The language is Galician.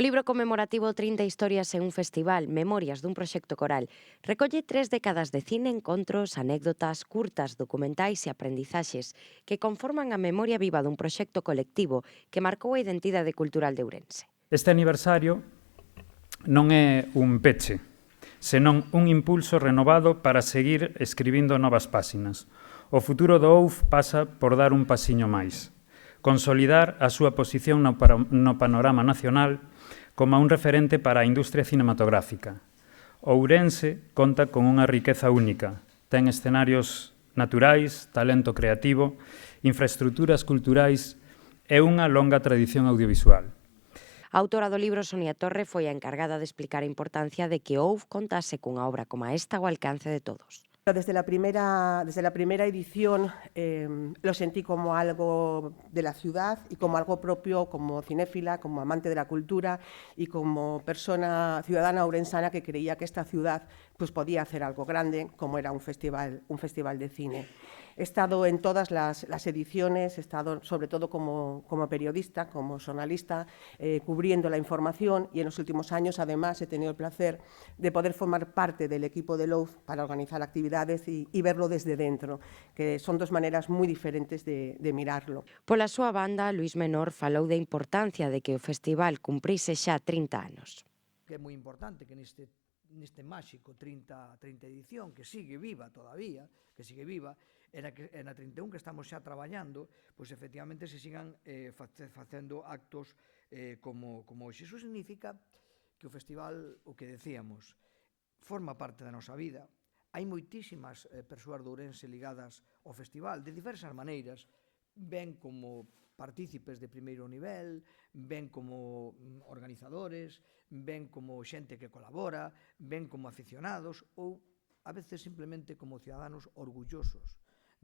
O libro conmemorativo 30 historias en un festival, Memorias dun proxecto coral, recolle 3 décadas de cine, encontros, anécdotas, curtas, documentais e aprendizaxes que conforman a memoria viva dun proxecto colectivo que marcou a identidade cultural de Ourense. Este aniversario non é un peche, senón un impulso renovado para seguir escribindo novas páxinas. O futuro do OUF pasa por dar un pasiño máis, consolidar a súa posición no panorama nacional como un referente para a industria cinematográfica. Ourense conta con unha riqueza única, ten escenarios naturais, talento creativo, infraestruturas culturais e unha longa tradición audiovisual. A autora do libro, Sonia Torre, foi a encargada de explicar a importancia de que OUF contase cunha obra como esta ao alcance de todos. Desde la primera edición lo sentí como algo de la ciudad y como algo propio, como cinéfila, como amante de la cultura y como persona ciudadana ourensana que creía que esta ciudad pues, podía hacer algo grande, como era un festival de cine. He estado en todas las ediciones, he estado sobre todo como periodista, como jornalista, cubriendo la información y en los últimos años además he tenido el placer de poder formar parte del equipo de LOUF para organizar actividades y verlo desde dentro, que son dos maneras muy diferentes de mirarlo. Pola súa banda, Luís Menor falou da importancia de que o festival cumprise xa 30 anos. Que é moi importante que neste máxico 30 edición, que sigue viva todavía, e na 31 que estamos xa traballando, pois efectivamente se sigan facendo actos como hoxe. Iso significa que o festival, o que decíamos, forma parte da nosa vida. Hai moitísimas persoas de Ourense ligadas ao festival, de diversas maneiras, ben como partícipes de primeiro nivel, ben como organizadores, ben como xente que colabora, ben como aficionados ou a veces simplemente como ciudadanos orgullosos